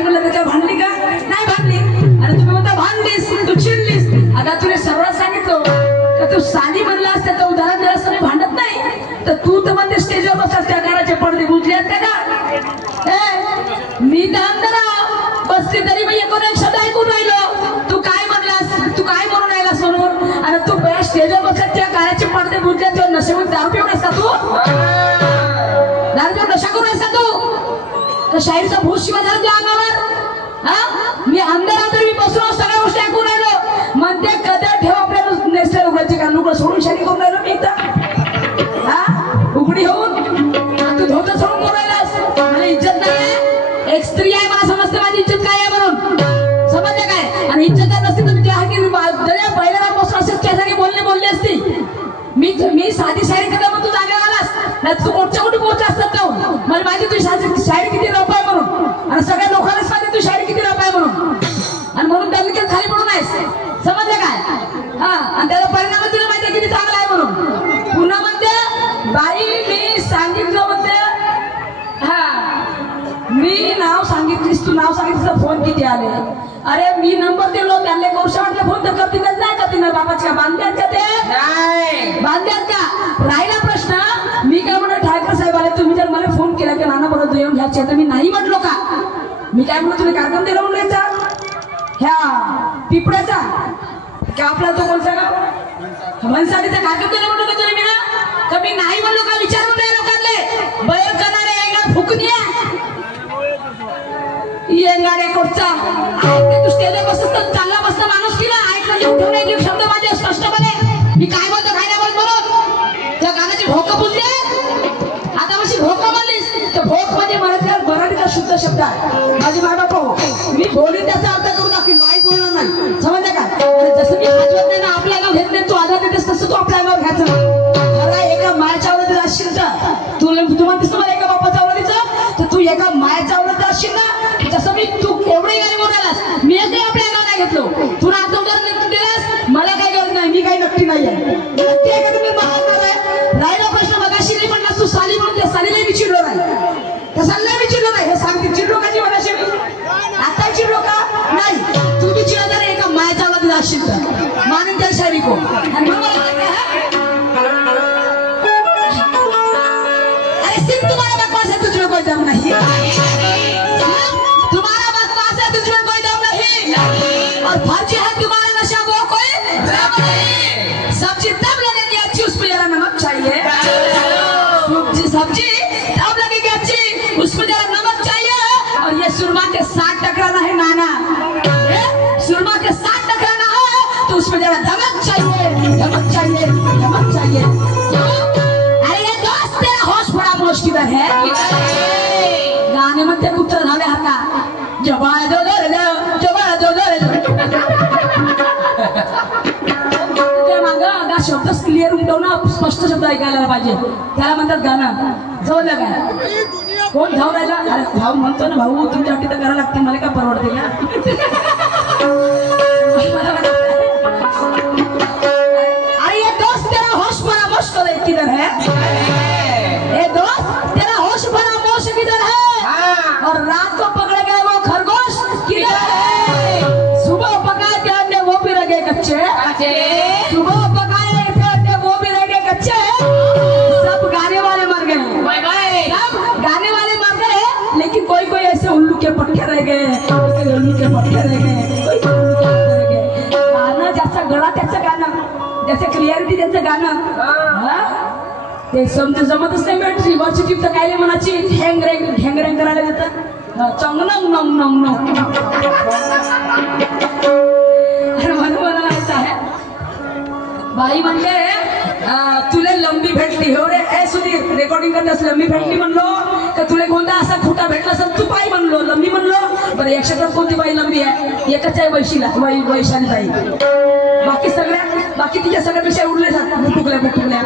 मी साली म्हणलं त्याच्यावर भांडली का? नाही भांडली. आणि तुम्ही म्हणता भांडलीस तू चिडलीस. आता तुला सरळ सांगितलं तर तू साधी साली म्हणलास त्याचं उदाहरण दिलं असं मी भांडत नाही. तर तू तर म्हणते स्टेजवर बसलास त्या घराचे पडदे बुजले आहेत का मी तर अंदर बसते तरी मी एकूण एक शब्द ऐकून राहिलो. तू काय म्हणलास तू काय म्हणून राहिलास म्हणून आणि तू बॅ स्टेजवर बसत त्या घराचे पडदे बुजले तेव्हा नशेमध्ये दारू पिऊन असता तू? दारू पिऊन नशा करून असता तू? तर शाहीरचा भूत शिवाय झाला त्या अंगावर. का लुगडं सोडून शाली करून राहिलो मी इथं हा? उघडी होऊन? तू धोतर सोडून करून राहिलास? मला इज्जत नाही एक स्त्री आहे मला समजते माझी इज्जत काय आहे म्हणून. समजलं काय? आणि इज्जत नसते तर त्या हाकी दर्या पहिल्यापासून असेच त्यासाठी बोलणे बोलली असती. मी मी साधी शायरी करता मग तू जागा आलास. नाही तू कुठच्या कुठे पोहोच नाव सांगितलं फोन किती आले? अरे मी नंबर दिलो त्यांना कौशा वाटलं फोन तर करतीनच नाही करतीन बापाच्या बांधत्यात का ते. नाही. बांधत्यात का? राहिला प्रश्न. मी काय म्हणत ठाकर साहेब आले तुम्ही जर मला फोन केला की नाना बरोबर येऊन घ्यायचे तर मी नाही म्हटलो का? मी काय म्हणतो तुम्ही कार्यक्रम दिला म्हणून ह्या पिपड्याचा का आपला तो कोणता का मनसाठीचा कार्यक्रम दिला म्हणलो का तुम्ही मी ना? तर मी नाही म्हणलो का? विचारून नाही लोकांले. बैल करणारे फुकून या येंगाडे कोटचा. तू स्टेजवर बसत चांगला बसता माणूस किला ऐकलं ठेवून एक एक शब्द माझे स्पष्टपणे मी काय बोलतो काय नाही बोलत म्हणून. त्या गाण्याची भोक बुजले आता माझी भोक म्हणलीस तर भोक म्हणजे मराठीचा शुद्ध शब्द आहे. माझी माय बापा मी बोलून त्याचा अर्थ करून दाखवीन नाही बोलणार नाही. समजलं का? जसं मी हाजवत नाही ना आपल्या गाव घेत नाही तू आधार देतेस तसं तू आपल्या गाव घ्यायचं खरा एका मायाच्या आवडीत असशील तर तू तू तुम्हाला सुरमा के साथ टकराना है नाना सुरमा के साथ टकराना है तो उसमें जरा धमक चाहिए धमक चाहिए धमक चाहिए अरे ये दोस्त तेरा होश बड़ा मोश है गाणे मध्ये कुत्र झाले हाता जबा दो जबा दो दो रे मागं क्लिअर उमटवणं स्पष्ट शब्द ऐकायला पाहिजे त्याला म्हणतात गाणं जाऊ द्या काय कोण धाव राहिला अरे भाऊ म्हणतो ना भाऊ तुमच्या वाटी तर करायला लागते मला काय परवडते ना किधर है? ये दोस्त तेरा होश बड़ा मोश किधर है? हाँ। और रात को पकड़े गए वो खरगोश किधर है? सुबह पकाए थे अंडे वो भी रह गए कच्चे। सुबह पकाए थे अंडे वो भी रह गए कच्चे। सब गाने वाले मर गए। सब गाने वाले मर गए लेकिन कोई कोई ऐसे उल्लू के पट्टे रह गए उल्लू के पट्टे रह गए कोई उल्लू के पट्टे रह गए। गाणं ज्याचं गळा त्याचं गाणं ज्याचं क्लिअरिटी त्याचं गाणं? ते समज जमतच नाही मॅट वरची टिप तर कायले म्हणाची हँग रँग हँग रँग करायला देतं चंग नंग नंग नंग नंग अरे मला आहे. बाई म्हणले तुले तुला लंबी भेटली. हो रे ए सुधीर रेकॉर्डिंग करत असं लंबी भेटली म्हणलो का तुला कोणता असा खोटा भेटला सर तू पायी म्हणलो. लंबी म्हणलो. बरं या क्षेत्रात कोणती बाई लंबी आहे? एकच आहे वैशीला वै वैशाली बाई. बाकी सगळ्या बाकी तिच्या सगळ्यापेक्षा उरले जातात मुटुकल्या मुटुकल्या.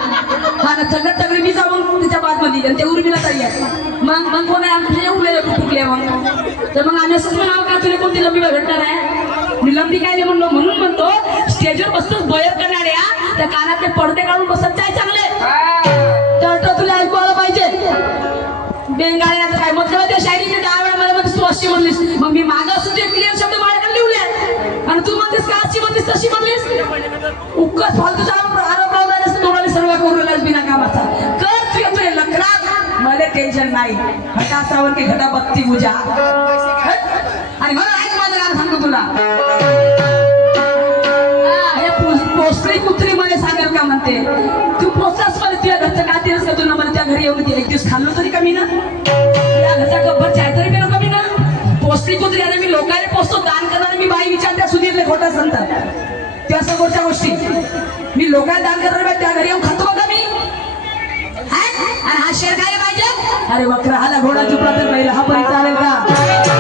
हा ना सगळ्यात सगळे मी जाऊन तिच्या बादमध्ये आणि ते उर्मीला ताई आहे. मग मग कोण आहे? आमच्या उरलेले बुटुकल्या मग. तर मग आम्ही असंच म्हणावं का तुला कोणती लंबी भेटणार आहे? मी लंबी काय नाही म्हणलो? म्हणून म्हणतो स्टेजवर बसतोच बयर करणाऱ्या त्या कानातले पडदे काढून बसत जाय चांगले. तर तो तुला ऐकू आलं पाहिजे. बेंगाळी आता काय? मग त्या शायरीने दहा वेळा मला म्हणतेस तू अशी म्हणलीस मग मी मागं असून ते क्लिअर शब्द माझ्याकडे लिहले आणि तू म्हणतेस का अशी म्हणलीस तशी म्हणलीस उक्कस फालतूचा आरोप लावला असं तोंडाने सर्व करू बिना कामाचा. कर तू लग्नात मला टेन्शन नाही. हटासावर की घटा बत्ती पूजा. आणि मला ऐक माझं गाणं सांगतो तुला? हा, हे पोसरी कुत्री मला सांगेल का म्हणते? तू पोचताच मला तुझ्या घरचं काय दिवस का तुला मला त्या घरी येऊन ते एक दिवस खाल्लो तरी कमी ना. या घरचा गब्बर चाय तरी पेलो कुत्री मी लोकांना पोचतो दान करणारे मी बाई विचारते सुधीरले खोटा सांगतात त्या समोरच्या गोष्टी. मी लोकांना दान करणार बाई त्या घरी येऊन खातो बघा मी. हा? हा शेर काय पाहिजे अरे वक्र हाला घोडा चुपला तर हा परी चालेल का?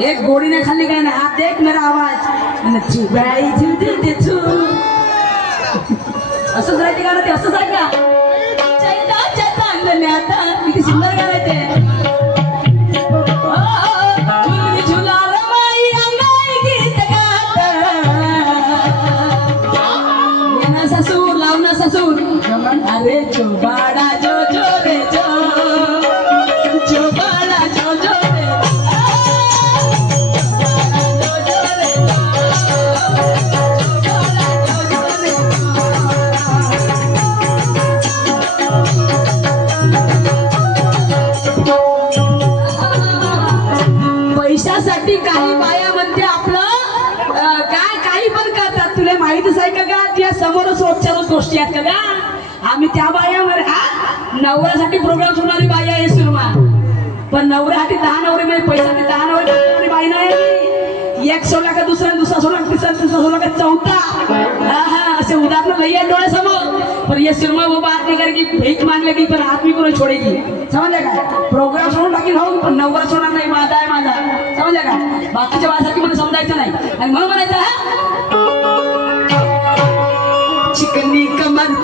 एक गोडी नाही खाल्ली काय नाही देख एक मेरा आवाज. आणि तू बाई ते तू. असंच राहते का ते असंच आहे का चैताच्या चांदण्यात किती सुंदर गाणं ते. माहितच आहे का गा? त्या समोरच रोजच्याच गोष्टी आहेत का गा? आम्ही त्या बायामध्ये हा? नवऱ्यासाठी प्रोग्राम सुनारी बाई आहे सुरमा. पण नवऱ्यासाठी दहा नवरे म्हणजे पैशासाठी दहा नवरे बाई नाही? एक सोडला का दुसरा दुसरा सोडला तिसरा तिसरा सोडला का चौथा. हा हा असे उदाहरण लई आहे डोळ्यासमोर. पर ये सिनेमा वो बात नहीं करेगी भीख मांग लेगी पर आदमी को नहीं छोड़ेगी. समझले का? प्रोग्राम सोडून टाकील हो पण नवरा सोडणार नाही माझा आहे माझा. समजले का? बाकीच्या बायासाठी मला समजायचं नाही. आणि म्हणून म्हणायचं हा?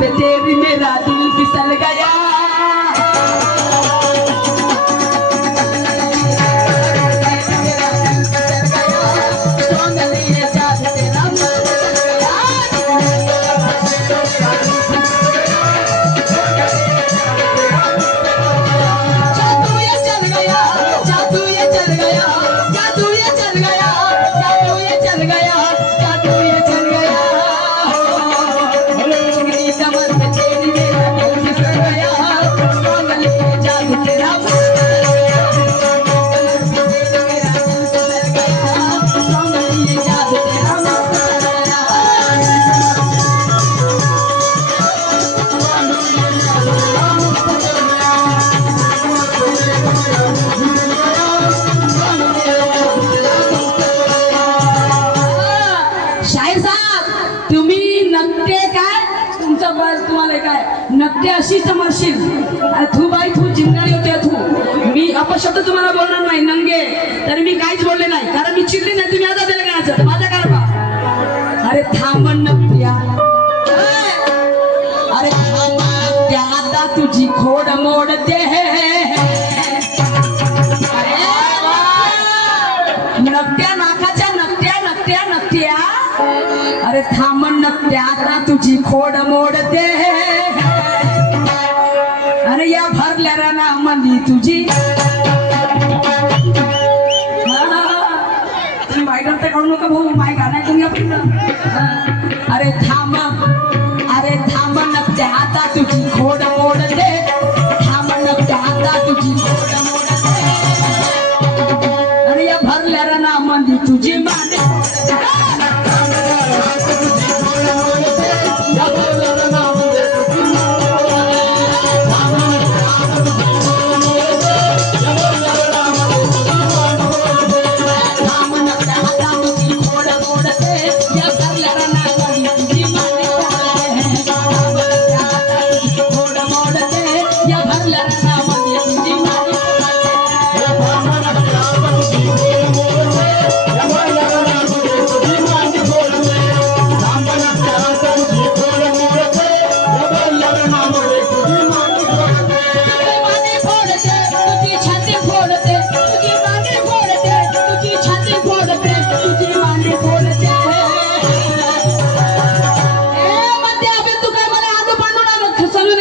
तेरी मेरा नक्ते म्हणशील तू बाई तू जिंगाळी होते तू. मी अपशब्द तुम्हाला बोलणार नाही नंगे. तरी मी काहीच बोलले नाही कारण मी चिडली नाही तुम्ही आता दिलं गाण्याचं माझा काय बा अरे थांब प्रिया. अरे थांब आता तुझी खोड मोडते. नकट्या नाकाच्या नकट्या नकट्या नकट्या. अरे थांबण नकट्या आता तुझी खोड मोड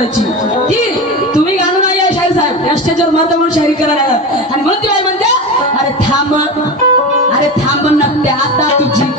कोणाची की तुम्ही गाणं नाही आहे शाहीर साहेब. या स्टेजवर माता म्हणून शाहीर करायला आणि मग ती बाई म्हणते अरे थांब अरे थांब नक्की आता तुझी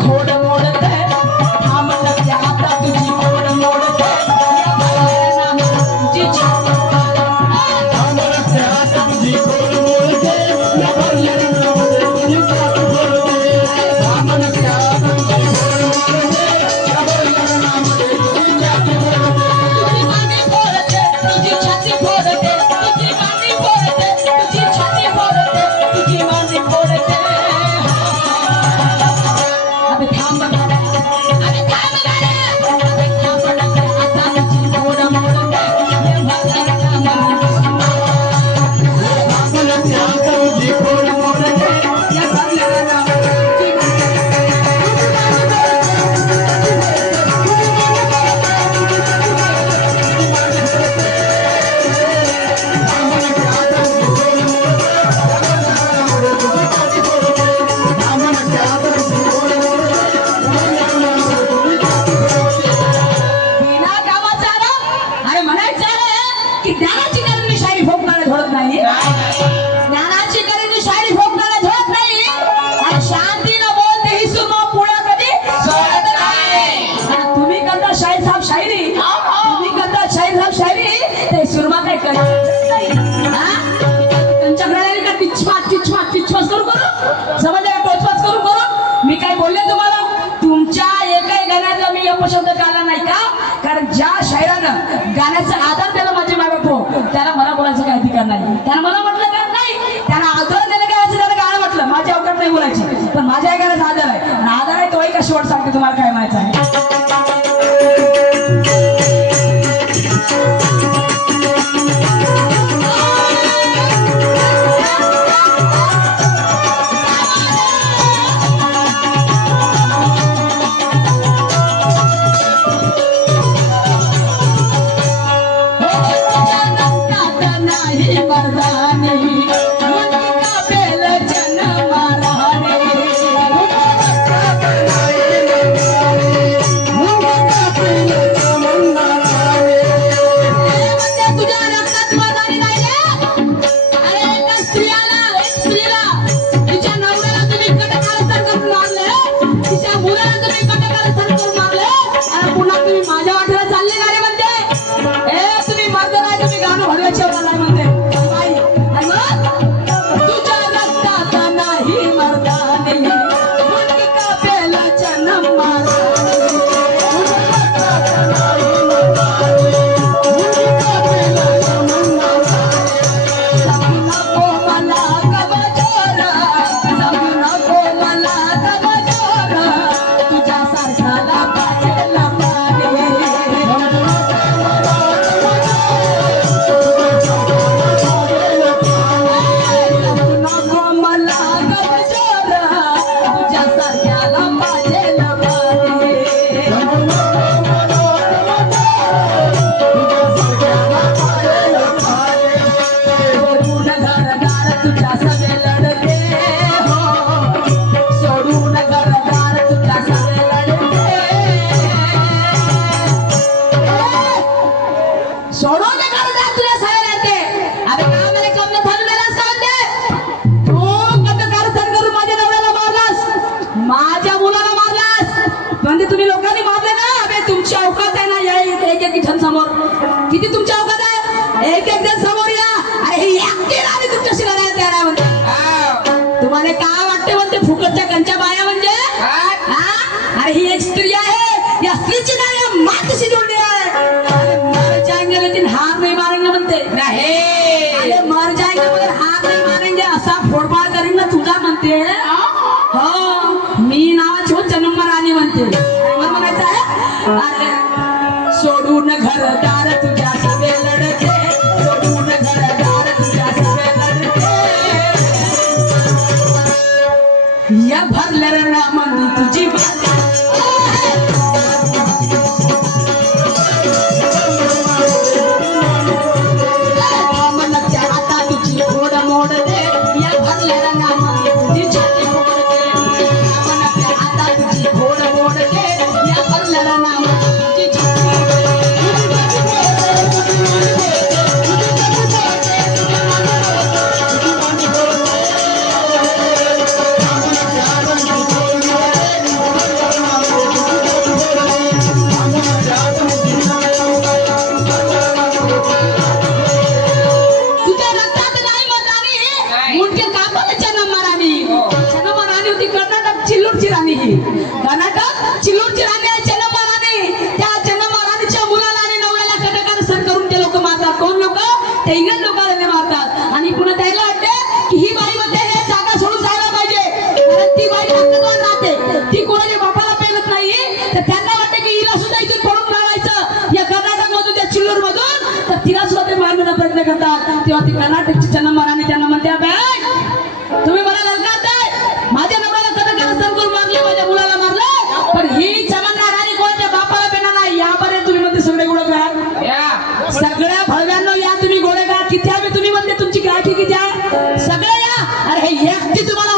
এই একটি তোমরা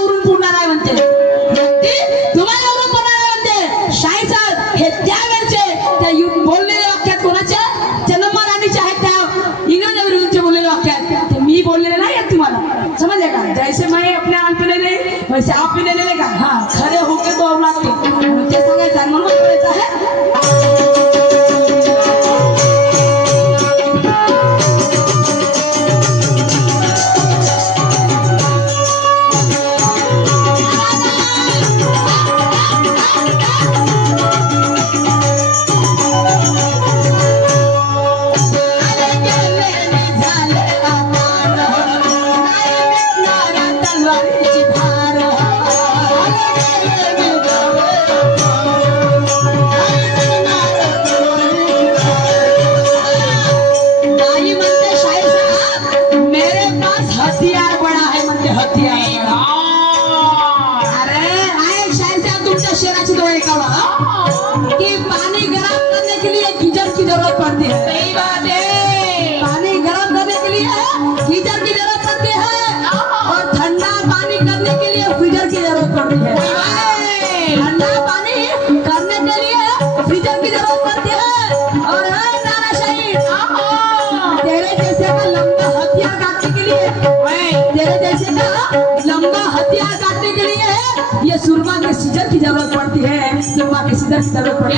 सुरमा के सिजर की जरूरत पड़ती है सुरमा के सिजर की जरूरत पड़ती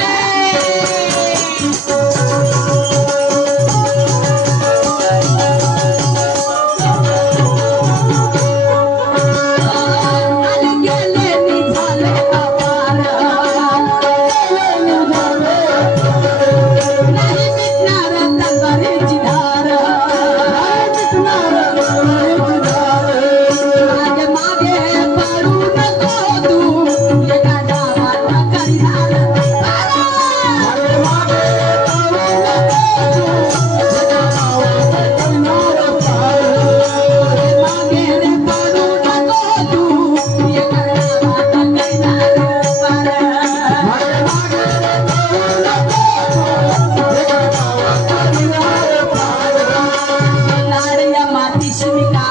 है।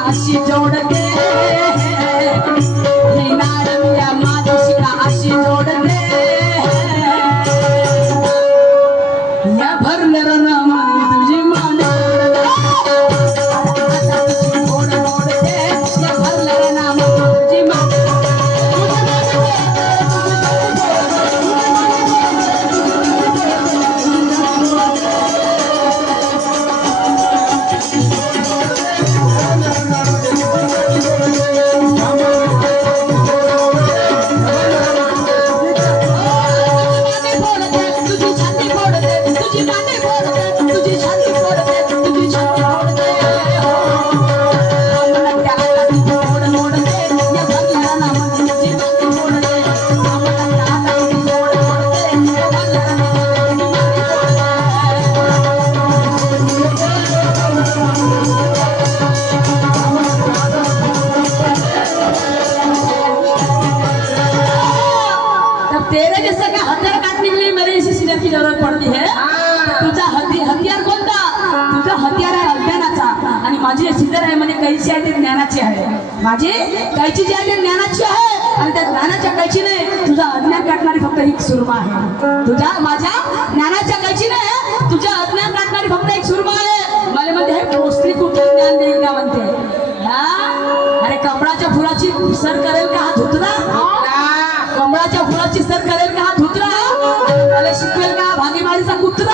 जोड़ी भागीमारीचा कुत्रा.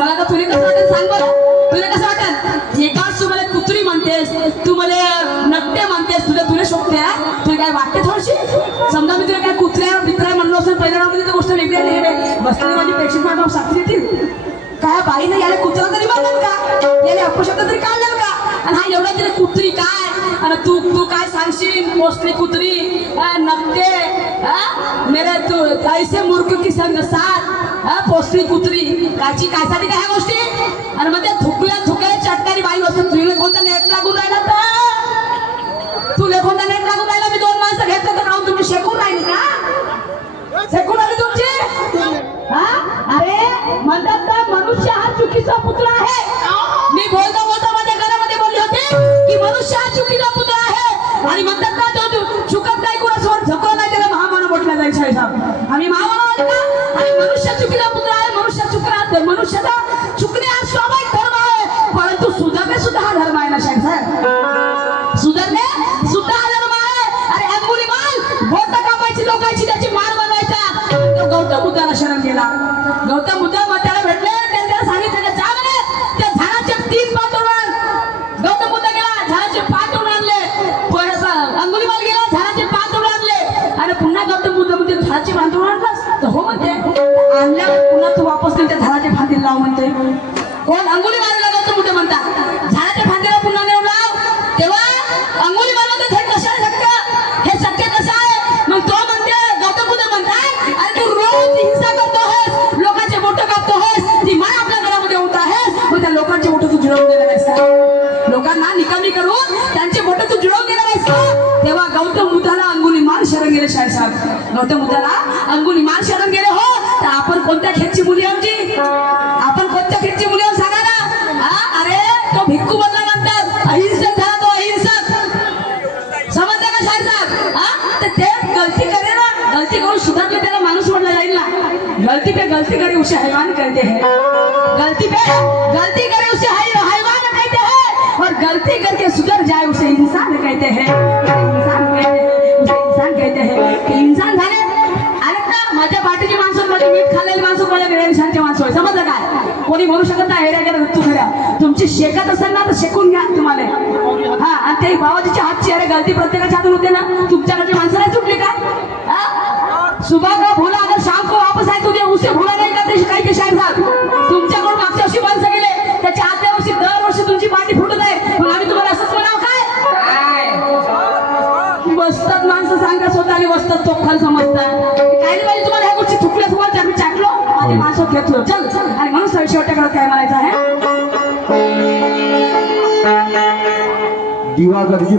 मला आता तुला कसं वाटेल सांग बरं. तुला कसं वाटेल? एकाच तू मला कुत्री म्हणतेस तू मला नकटे म्हणतेस तुला तुला शोभते हा? तुला काय वाटते थोडीशी? समजा मी तुला काय कुत्र्या मित्र म्हणलो असेल पहिल्या राऊंडमध्ये तर गोष्ट वेगळी आहे नाही बसलेली माझी प्रेक्षक माझ्या साक्षी देतील. काय बाईने याला कुत्रा तरी म्हणलं का? याला अपशब्द तरी काढलं का? आणि हा एवढा तरी कुत्री काय? आणि तू तू काय सांगशील? मोस्टली कुत्री. नक्के. मेरे तू ऐसे मूर्ख की संग साथ. पोस्टली कुत्री. काची कायसाठी काय ह्या गोष्टी? आणि मग त्या थुकल्या थुकल्या चटणारी बाई असते तुला कोणता नेट लागून राहिला तर? तुला कोणता नेट लागून राहिला? मी दोन माणसं घेतलं तर राहून तुम्ही शेकून राहिली का? शेकून आली तुमची? हा? अरे म्हणतात तर मनुष्य हा चुकीचा पुत्र आहे. मी बोलता बोलता. मनुष्य पुतळा आहे. आणि म्हणतात ना तो चुकत नाही कुणा कोणासमोर झोकला नाही त्याला महामानव म्हटलं जाईल साहेब आम्ही महामानव का? आणि मनुष्य चुकीचा पुतळा आहे मनुष्य चुकला मनुष्याचा चुकणे हा स्वाभाविक धर्म आहे. परंतु सुधारणे सुद्धा हा धर्म आहे ना साहेब साहेब सुधारणे सुद्धा हा धर्म आहे. अरे अंगुली माल बोट कापायची लोकांची त्याची मार बनवायचा. तो गौतम बुद्धाला शरण गेला. अंगुली बनवतात हे कसं शक्य हे शक्य कसं आहे? मग तो म्हणते गौतम बुद्ध म्हणताय अरे तू रोज हिंसा करतो आहेस लोकांचे बोट कापतो आहेस ती माय आपल्या घरामध्ये होत आहेस मग त्या लोकांचे बोट तू जुळवून गेला का? लोकांना निकामी करून त्यांचे बोट तू जुळवून गेला नाहीस का? तेव्हा गौतम बुद्धाला अंगुली मान शरण गेले शाळेत साहेब गौतम बुद्धाला गलती करे उसे हैवान कहते हैं। गलती पे गलती करे उसे हैवान कहते हैं। और गलती करके सुधर जाए उसे इंसान कहते हैं। इंसान कहते हैं उसे इंसान कहते हैं। की इंसान झाले अरे ना माझ्या पाठीची माणसं माझी मीठ खाल्लेली माणसं माझ्या वेळेला माणसं होय समजलं काय? कोणी म्हणू शकत नाही हेऱ्या करत तू खऱ्या तुमची शेकत असेल ना तर शेकून घ्या तुम्हाला. हा आणि ते बाबाजीच्या हातची अरे गलती प्रत्येकाच्या हातून होते ना. तुमच्याकडची माणसं नाही चुकली का? हा? सुबह का चोखाल समजतात नाही पाहिजे तुम्हाला ह्या गोष्टी चुकल्या तुम्हाला आम्ही चाटलो? आणि माणसं घेतलो चल आणि म्हणून सर शेवट्याकडे काय म्हणायचं आहे? दिवागरजी